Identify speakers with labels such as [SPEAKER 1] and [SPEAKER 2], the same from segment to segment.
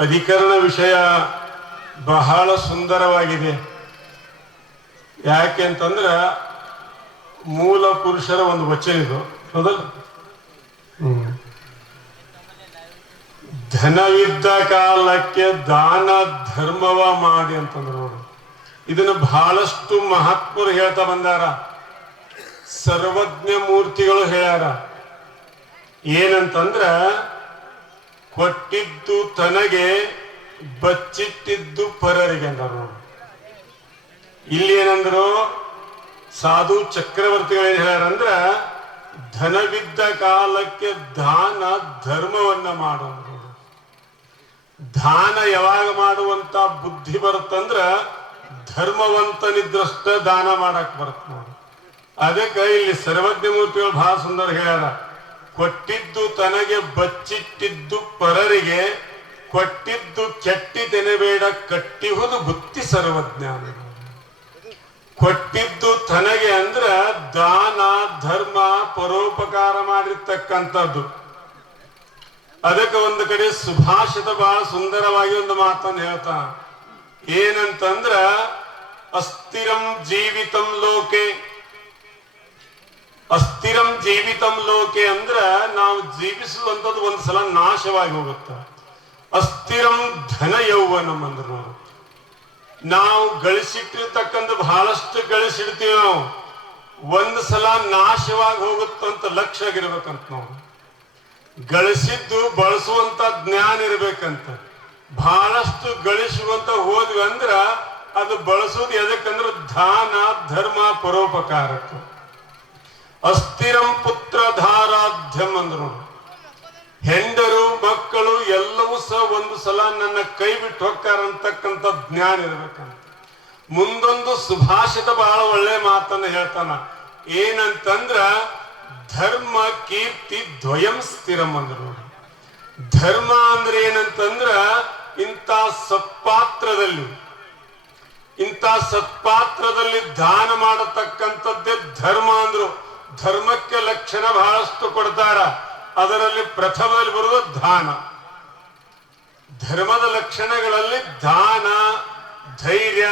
[SPEAKER 1] ಅಧಿಕರಣ ವಿಷಯ ಬಹಳ ಸುಂದರವಾಗಿದೆ. ಯಾಕೆ ಅಂತಂದ್ರೆ ಮೂಲ ಪುರುಷರ ಒಂದು ವಚನ ಇದು. ಹೌದಲ್ಲ. ಧನವಿದ್ದ ಕಾಲಕ್ಕೆ ದಾನ ಧರ್ಮವ ಮಾಡಿ ಅಂತಂದ್ರೆ ನೋಡು ಇದನ್ನು ಬಹಳಷ್ಟು ಮಹಾತ್ಮರು ಹೇಳ್ತಾ ಬಂದಾರ. ಸರ್ವಜ್ಞ ಮೂರ್ತಿಗಳು ಹೇಳ್ಯಾರ. ಏನಂತಂದ್ರ ಕೊಟ್ಟಿದ್ದು ತನಗೆ ಬಚ್ಚಿಟ್ಟಿದ್ದು ಪರರಿಗೆ ಅಂದರು. ಇಲ್ಲಿ ಏನಂದ್ರು ಸಾಧು ಚಕ್ರವರ್ತಿಗಳು ಏನ್ ಹೇಳ್ಯಾರಂದ್ರ, ಧನವಿದ್ದ ಕಾಲಕ್ಕೆ ದಾನ ಧರ್ಮವನ್ನ ಮಾಡೋದು ದಾನ ಯಾವಾಗ ಮಾಡುವಂತ ಬುದ್ಧಿ ಬರುತ್ತಂದ್ರ, ಧರ್ಮವಂತನಿದ್ರಷ್ಟ ದಾನ ಮಾಡಕ್ ಬರುತ್ತೆ ನೋಡಿ. ಅದಕ್ಕೆ ಇಲ್ಲಿ ಸರ್ವಜ್ಞ ಮೂರ್ತಿಗಳು ಬಹಳ ಸುಂದರ ಹೇಳ್ಯಾರ. ಕೊಟ್ಟಿದ್ದು ತನಗೆ ಬಚ್ಚಿಟ್ಟಿದ್ದು ಪರರಿಗೆ ಕೊಟ್ಟಿದ್ದು ಕೆಟ್ಟಿ ತೆನೆಬೇಡ ಕಟ್ಟಿಹುದು ಬುತ್ತಿ ಸರ್ವಜ್ಞಾನ ಕೊಟ್ಟಿದ್ದು ತನಗೆ ಅಂದ್ರ ದಾನ, ಧರ್ಮ, ಪರೋಪಕಾರ ಮಾಡಿರ್ತಕ್ಕಂಥದ್ದು. ಅದಕ್ಕೆ ಒಂದು ಕಡೆ ಸುಭಾಷಿತ ಬಹಳ ಸುಂದರವಾಗಿ ಒಂದು ಮಾತನ್ನು ಹೇಳ್ತಾ, ಏನಂತಂದ್ರ, ಅಸ್ಥಿರಂ ಜೀವಿತಂ ಲೋಕೆ. ಅಸ್ಥಿರಂ ಜೀವಿತಂ ಲೋಕೆ ಅಂದ್ರ ನಾವು ಜೀವಿಸುವಂಥದ್ದು ಒಂದು ಸಲ ನಾಶವಾಗಿ ಹೋಗುತ್ತೆ. ಅಸ್ಥಿರಂ ಧನ ಯೌವನಂ ಅಂದ್ರೆ ನೋಡು. ನಾವು ಗಳಿಸಿಟ್ಟಿರ್ತಕ್ಕಂಥ ಬಹಳಷ್ಟು ಗಳಿಸಿಡ್ತೀವಿ ನಾವು. ಒಂದು ಸಲ ನಾಶವಾಗಿ ಹೋಗುತ್ತಂತ ಲಕ್ಷ್ಯ ಆಗಿರ್ಬೇಕಂತ ನಾವು ಗಳಿಸಿದ್ದು ಬಳಸುವಂತ ಜ್ಞಾನ ಇರ್ಬೇಕಂತ. ಬಹಳಷ್ಟು ಗಳಿಸುವಂತ ಹೋದ್ವಿ ಅಂದ್ರ ಅದು ಬಳಸೋದು ಎದಕ್ಕಂದ್ರ ದಾನ ಧರ್ಮ, ಪರೋಪಕಾರಕ್ಕೆ. ಅಸ್ಥಿರಂ ಪುತ್ರ ಧಾರಾಧ್ಯಂ ಅಂದ್ರು. ಹೆಂಡರು, ಮಕ್ಕಳು ಎಲ್ಲವೂ ಸಹ ಒಂದು ಸಲ ನನ್ನ ಕೈ ಬಿಟ್ಟು ಹೋಗ್ತಾರಂತಕ್ಕಂಥ ಜ್ಞಾನ ಇರ್ಬೇಕಂತ. ಮುಂದೊಂದು ಸುಭಾಷಿತ ಬಹಳ ಒಳ್ಳೆ ಮಾತನ್ನ ಹೇಳ್ತಾನ. ಏನಂತಂದ್ರ, ಧರ್ಮ, ಕೀರ್ತಿ, ದ್ವಯಂ ಸ್ಥಿರಂ ಅಂದ್ರು ಧರ್ಮ ಅಂದ್ರೆ ಏನಂತಂದ್ರ, ಇಂಥ ಸತ್ಪಾತ್ರದಲ್ಲಿ ಇಂಥ ಸತ್ಪಾತ್ರದಲ್ಲಿ ದಾನ ಮಾಡತಕ್ಕಂಥದ್ದೇ ಧರ್ಮ ಅಂದ್ರು. ಧರ್ಮಕ್ಕೆ ಲಕ್ಷಣ ಬಹಳಷ್ಟು ಕೊಡ್ತಾರ. ಅದರಲ್ಲಿ ಪ್ರಥಮದಲ್ಲಿ ಬರುವುದು ದಾನ ಧರ್ಮದ ಲಕ್ಷಣಗಳಲ್ಲಿ ದಾನ ಧೈರ್ಯ,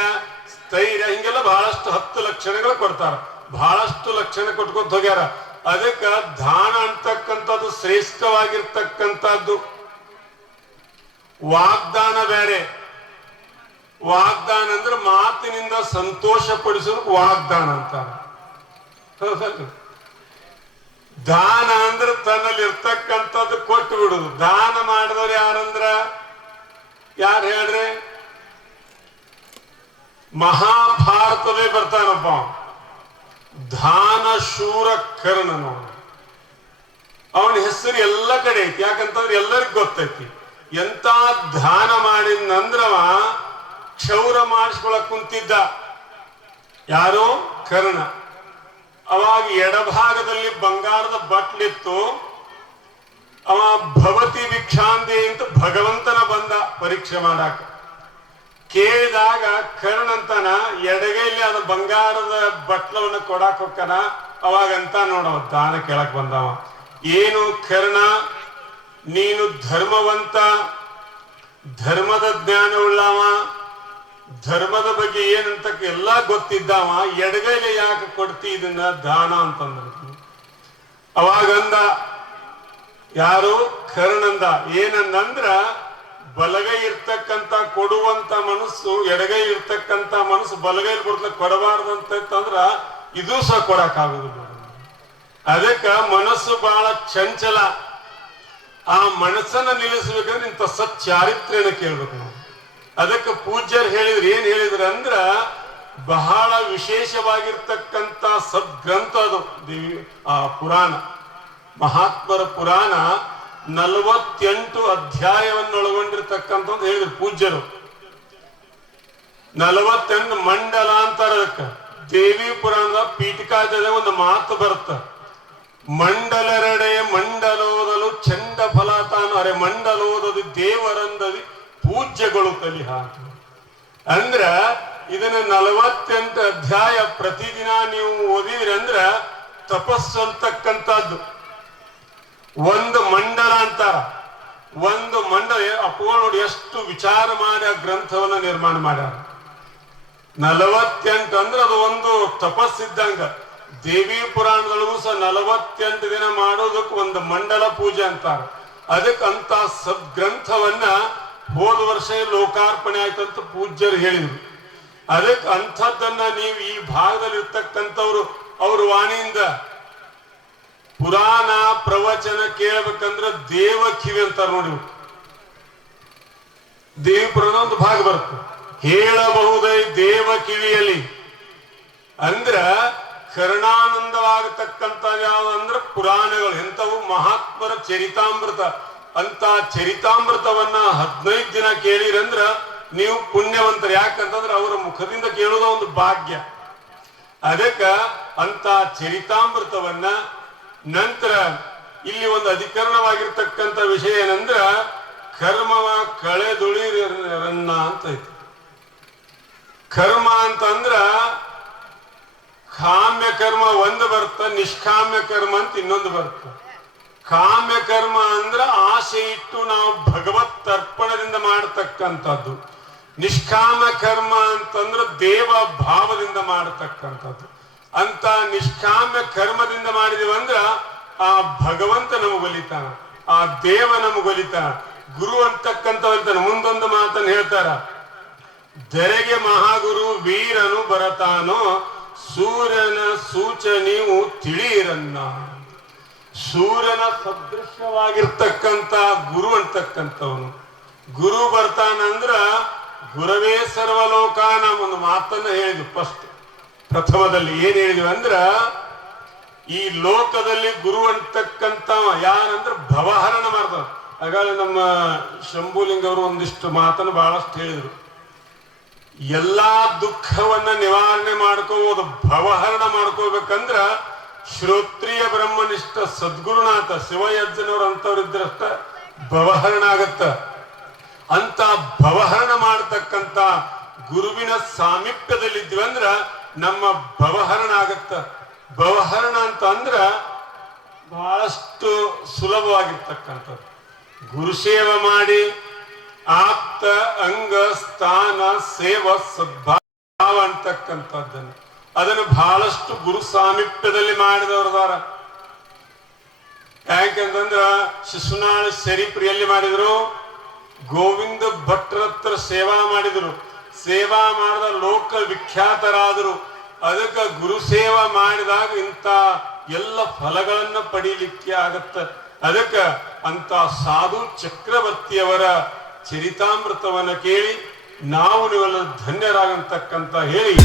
[SPEAKER 1] ಸ್ಥೈರ್ಯ ಹಿಂಗೆಲ್ಲ ಬಹಳಷ್ಟು ಹತ್ತು ಲಕ್ಷಣಗಳು ಕೊಡ್ತಾರ. ಬಹಳಷ್ಟು ಲಕ್ಷಣ ಕೊಟ್ಕೊತ ಹೋಗ್ಯಾರ. ಅದಕ್ಕ ದಾನ ಅಂತಕ್ಕಂಥದ್ದು ಶ್ರೇಷ್ಠವಾಗಿರ್ತಕ್ಕಂಥದ್ದು. ವಾಗ್ದಾನ ಬೇರೆ. ವಾಗ್ದಾನ ಅಂದ್ರೆ ಮಾತಿನಿಂದ ಸಂತೋಷ ಪಡಿಸೋದಕ್ಕೆ ವಾಗ್ದಾನ ಅಂತಾರೆ? ದಾನ ಅಂದ್ರೆ ತನ್ನಲ್ಲಿ ಇರ್ತಕ್ಕಂಥದ್ದು ಕೊಟ್ಟು ಬಿಡುದು. ದಾನ ಮಾಡಿದವ್ರು ಯಾರಂದ್ರ? ಯಾರು ಹೇಳ್ರಿ? ಮಹಾಭಾರತವೇ ಬರ್ತಾನಪ್ಪ ದಾನ ಶೂರ ಕರ್ಣನು ಅವನ ಹೆಸರು ಎಲ್ಲ ಕಡೆ ಐತಿ. ಯಾಕಂತಂದ್ರೆ ಎಲ್ಲರಿಗೂ ಗೊತ್ತೈತಿ. ಎಂತ ದಾನ ಮಾಡಿದ್ನಂದ್ರವ ಕ್ಷೌರ ಮಾಡಿಸ್ಕೊಳಕ್ ಕುಂತಿದ್ದ. ಯಾರು? ಕರ್ಣ. ಅವಾಗ ಎಡಭಾಗದಲ್ಲಿ ಬಂಗಾರದ ಬಟ್ಲಿತ್ತು ಅವ ಭವತಿ ಭಿಕ್ಷಾಂತಿ ಅಂತ ಭಗವಂತನ ಬಂದ ಪರೀಕ್ಷೆ ಮಾಡಾಕ. ಕೇಳಿದಾಗ ಕರ್ಣ ಅಂತನ ಎಡಗೈಲಿ ಅದು ಬಂಗಾರದ ಬಟ್ಲವನ್ನ ಕೊಡಾಕ್ ಹೋಗ್ತಾನ. ಅವಾಗ ಅಂತ ನೋಡವ, ದಾನ ಕೇಳಕ್ ಬಂದವ. ಏನು ಕರ್ಣ, ನೀನು ಧರ್ಮವಂತ, ಧರ್ಮದ ಜ್ಞಾನ ಉಳ್ಳವ ಧರ್ಮದ ಬಗ್ಗೆ ಏನಂತ ಎಲ್ಲ ಗೊತ್ತಿದ್ದಾವ, ಎಡಗೈಲೆ ಯಾಕೆ ಕೊಡ್ತಿ ಇದನ್ನ ದಾನ ಅಂತಂದ್ರು ಅವಾಗಂದ ಯಾರು? ಕರ್ಣಂದ. ಏನಂದಂದ್ರ, ಬಲಗೈ ಇರ್ತಕ್ಕಂತ ಕೊಡುವಂತ ಮನಸ್ಸು, ಎಡಗೈ ಇರ್ತಕ್ಕಂತ ಮನಸ್ಸು ಬಲಗೈ ಕೊಡ್ತ ಕೊಡಬಾರ್ದು ಅಂತಂದ್ರ ಇದು ಸಹ ಕೊಡಕ್ ಆಗುದಿಲ್ಲ ಅದಕ್ಕ ಮನಸ್ಸು ಬಹಳ ಚಂಚಲ. ಆ ಮನಸ್ಸನ್ನ ನಿಲ್ಲಿಸ್ಬೇಕಂದ್ರೆ ಇಂಥ ಸಚ್ಚಾರಿತ್ರ್ಯನ ಕೇಳ್ಬೇಕು ನಾವು. ಅದಕ್ಕೆ ಪೂಜ್ಯರು ಹೇಳಿದ್ರು, ಏನ್ ಹೇಳಿದ್ರು ಅಂದ್ರ, ಬಹಳ ವಿಶೇಷವಾಗಿರ್ತಕ್ಕಂತ ಸದ್ಗ್ರಂಥ ಅದು, ದೇವಿ, ಆ ಪುರಾಣ, ಮಹಾತ್ಮರ ಪುರಾಣ ನಲವತ್ತೆಂಟು ಅಧ್ಯಾಯವನ್ನು ಒಳಗೊಂಡಿರ್ತಕ್ಕಂಥದ್ದು ಹೇಳಿದ್ರು ಪೂಜ್ಯರು. ನಲವತ್ತೆಂಟು ಮಂಡಲ ಅಂತಾರ ಅದಕ್ಕೆ. ದೇವಿ ಪುರಾಣದ ಪೀಠಿಕಾದ ಒಂದು ಮಾತು ಬರುತ್ತೆ. ಮಂಡಲರೆಡೆ ಮಂಡಲೋದಲು ಚಂಡ ಫಲ ತಾನು, ಅರೆ ಮಂಡಲೋದದು ದೇವರಂದದಿ ಪೂಜ್ಯಗಳು ಕಲಿಹ ಅಂದ್ರ ಇದನ್ನ ನಲವತ್ತೆಂಟ ಅಧ್ಯಾಯ ಪ್ರತಿದಿನ ನೀವು ಓದಿದ್ರಿ ಅಂದ್ರ ತಪಸ್ಸು ಅಂತಕ್ಕಂಥದ್ದು. ಒಂದು ಮಂಡಲ ಅಂತಾರ. ಒಂದು ಮಂಡಲ ಅಪ್ಪಗಳು ನೋಡಿ ಎಷ್ಟು ವಿಚಾರ ಮಾಡಿ ಆ ಗ್ರಂಥವನ್ನ ನಿರ್ಮಾಣ ಮಾಡ್ಯಾರ. ನಲವತ್ತೆಂಟು ಅಂದ್ರೆ ಅದು ಒಂದು ತಪಸ್ಸಿದ್ದಂಗ. ದೇವಿ ಪುರಾಣದೊಳಗೂ ಸಹ ನಲವತ್ತೆಂಟು ದಿನ ಮಾಡೋದಕ್ಕೆ ಒಂದು ಮಂಡಲ ಪೂಜೆ ಅಂತಾರೆ. ಅದಕ್ಕಂತ ಅಂತ ಸದ್ಗ್ರಂಥವನ್ನ ಹೋದ ವರ್ಷ ಲೋಕಾರ್ಪಣೆ ಆಯ್ತಂತ ಪೂಜ್ಯರು ಹೇಳಿದ್ರು. ಅದಕ್ಕೆ ಅಂಥದ್ದನ್ನ ನೀವು ಈ ಭಾಗದಲ್ಲಿ ಇರ್ತಕ್ಕಂಥವ್ರು ಅವ್ರ ವಾಣಿಯಿಂದ ಪುರಾಣ ಪ್ರವಚನ ಕೇಳಬೇಕಂದ್ರ ದೇವ ಕಿವಿ ಅಂತಾರೆ ನೋಡಿ ದೇವ ದೇವಿ ಪುರಾಣ ಒಂದು ಭಾಗ ಬರುತ್ತೆ. ಹೇಳಬಹುದೇ ದೇವ ಕಿವಿಯಲ್ಲಿ. ಅಂದ್ರ ಯಾವ ಅಂದ್ರೆ ಪುರಾಣಗಳು, ಎಂಥವು ಮಹಾತ್ಮರ ಚರಿತಾಮೃತ. ಅಂತ ಚರಿತಾಮೃತವನ್ನ ಹದಿನೈದು ದಿನ ಕೇಳಿರಂದ್ರ ನೀವು ಪುಣ್ಯವಂತರು. ಯಾಕಂತಂದ್ರ ಅವರ ಮುಖದಿಂದ ಕೇಳೋದ ಒಂದು ಭಾಗ್ಯ. ಅದಕ್ಕ ಅಂತ ಚರಿತಾಮೃತವನ್ನ ನಂತರ ಇಲ್ಲಿ ಒಂದು ಅಧಿಕರಣವಾಗಿರ್ತಕ್ಕಂಥ ವಿಷಯ ಏನಂದ್ರ ಕರ್ಮವ ಕಳೆದುಳಿರನ್ನ ಅಂತ ಐತಿ. ಕರ್ಮ ಅಂತಂದ್ರ ಕಾಮ್ಯ ಕರ್ಮ ಒಂದು ಬರ್ತ ನಿಷ್ಕಾಮ್ಯ ಕರ್ಮ ಅಂತ ಇನ್ನೊಂದು ಬರ್ತ ಕಾಮ್ಯ ಕರ್ಮ ಅಂದ್ರ ಆಸೆ ಇಟ್ಟು ನಾವು ಭಗವತ್ ಅರ್ಪಣದಿಂದ ಮಾಡತಕ್ಕಂಥದ್ದು. ನಿಷ್ಕಾಮ ಕರ್ಮ ಅಂತಂದ್ರ ದೇವ ಭಾವದಿಂದ ಮಾಡತಕ್ಕಂಥದ್ದು. ಅಂತ ನಿಷ್ಕಾಮ್ಯ ಕರ್ಮದಿಂದ ಮಾಡಿದೀವಂದ್ರ ಆ ಭಗವಂತ ನಮಗೊಲಿತಾನ ಆ ದೇವ ನಮಗೊಲಿತಾನ ಗುರು ಅಂತಕ್ಕಂಥ ಮುಂದೊಂದು ಮಾತನ್ನು ಹೇಳ್ತಾರ. ಧರೆಗೆ ಮಹಾಗುರು ವೀರನು ಬರತಾನೋ, ಸೂರ್ಯನ ಸೂಚನೆಯು ತಿಳಿಯಿರನ್ನ ಸೂರ್ಯನ ಸದೃಶ್ಯವಾಗಿರ್ತಕ್ಕಂಥ ಗುರು ಅಂತಕ್ಕಂಥವನು. ಗುರು ಬರ್ತಾನಂದ್ರ ಗುರವೇ ಸರ್ವಲೋಕ ನಮ್ಮ ಒಂದು ಮಾತನ್ನ ಹೇಳಿದ್ವಿ ಫಸ್ಟ್ ಪ್ರಥಮದಲ್ಲಿ ಏನ್ ಹೇಳಿದ್ವಿ ಅಂದ್ರ, ಈ ಲೋಕದಲ್ಲಿ ಗುರು ಅಂತಕ್ಕಂಥ ಯಾರಂದ್ರ ಭವಹರಣ ಮಾಡ್ತಾನ ಹಾಗಾಗಿ ನಮ್ಮ ಶಂಭುಲಿಂಗ ಅವರು ಒಂದಿಷ್ಟು ಮಾತನ್ನು ಬಹಳಷ್ಟು ಹೇಳಿದ್ರು. ಎಲ್ಲಾ ದುಃಖವನ್ನ ನಿವಾರಣೆ ಮಾಡ್ಕೋಬಹುದು ಭವಹರಣ ಮಾಡ್ಕೋಬೇಕಂದ್ರ ಶ್ರೋತ್ರಿಯ ಬ್ರಹ್ಮನಿಷ್ಠ ಸದ್ಗುರುನಾಥ ಶಿವಯಜ್ಜನವರು ಅಂತವ್ರು ಇದ್ರಷ್ಟ ಭವಹರಣ ಆಗತ್ತ. ಅಂತ ಭವಹರಣ ಮಾಡತಕ್ಕಂತ ಗುರುವಿನ ಸಾಮೀಪ್ಯದಲ್ಲಿದ್ವಿ ಅಂದ್ರ ನಮ್ಮ ಭವಹರಣ ಆಗತ್ತ. ಭವಹರಣ ಅಂತ ಅಂದ್ರ ಬಹಳಷ್ಟು ಸುಲಭವಾಗಿರ್ತಕ್ಕಂಥದ್ದು. ಗುರುಸೇವ ಮಾಡಿ ಆಪ್ತ, ಅಂಗ, ಸ್ಥಾನ, ಸೇವ, ಸದ್ಭಾವ ಅಂತಕ್ಕಂಥದ್ದನ್ನು. ಅದನ್ನು ಬಹಳಷ್ಟು ಗುರು ಸಾಮೀಪ್ಯದಲ್ಲಿ ಮಾಡಿದವರದಾರ ಯಾಕೆಂತಂದ್ರ ಶಿಶುನಾಳ ಶರೀಪ್ರಿಯಲ್ಲಿ ಮಾಡಿದ್ರು, ಗೋವಿಂದ ಭಟ್ರತ್ರ ಸೇವಾ ಮಾಡಿದ್ರು. ಸೇವಾ ಮಾಡಿದ ಲೋಕ ವಿಖ್ಯಾತರಾದರು. ಅದಕ್ಕೆ ಗುರು ಸೇವಾ ಮಾಡಿದಾಗ ಇಂಥ ಎಲ್ಲ ಫಲಗಳನ್ನ ಪಡೀಲಿಕ್ಕೆ ಆಗತ್ತ. ಅದಕ್ಕ ಅಂತ ಸಾಧು ಚಕ್ರವರ್ತಿಯವರ ಚರಿತಾಮೃತವನ್ನ ಕೇಳಿ ನಾವು ನೀವೆಲ್ಲ ಧನ್ಯರಾಗಂತಕ್ಕಂತ ಹೇಳಿ.